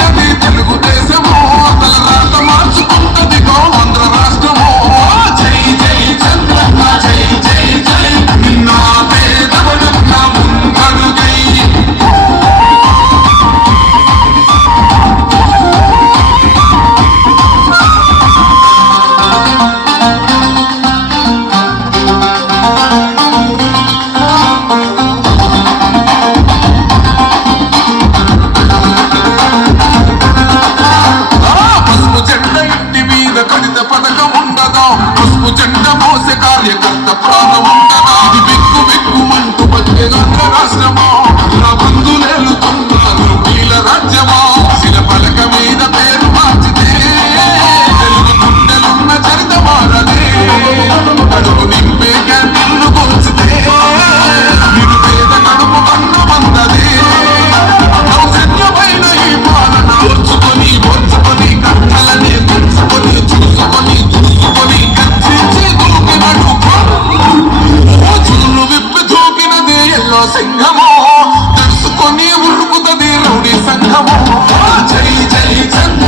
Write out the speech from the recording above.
దూకినది తెలుగుదేశము తల రాత మార్చుకుంటది ఆంధ్ర రాష్ట్రము జై జై చంద్రన్న జై జై జై నిన్న పేదవనన్న ముందడుగై పథకం ఉండదా పసుపు జెండ మోసే కార్యకర్త ప్రాణం ఉండదా ఇది బిక్కు బిక్కుమంటూ బతికే ఆంధ్ర రాష్ట్రమా నా బంధులేలుతున్నారు వీళ్ళ రాజ్యమా శిల పలక మీద పేరు మార్చితే తెలుగు గుండెలున్న చరిత మారదే కడుపు నింపే క్యాంటీన్లు కూల్చితే నిరుపేద కడుపు అన్నమందదే దౌర్జన్యమైన ఈ పాలన ఓర్చుకొని కట్టలనే పెంచుకొని చూసుకొని గర్జించి దూకినట్టు చూలు విప్పి దూకినది ఎల్లో సింహము తెలుసుకొని ఉరుకుతుంది రౌడీ సంఘము జై జై చంద్ర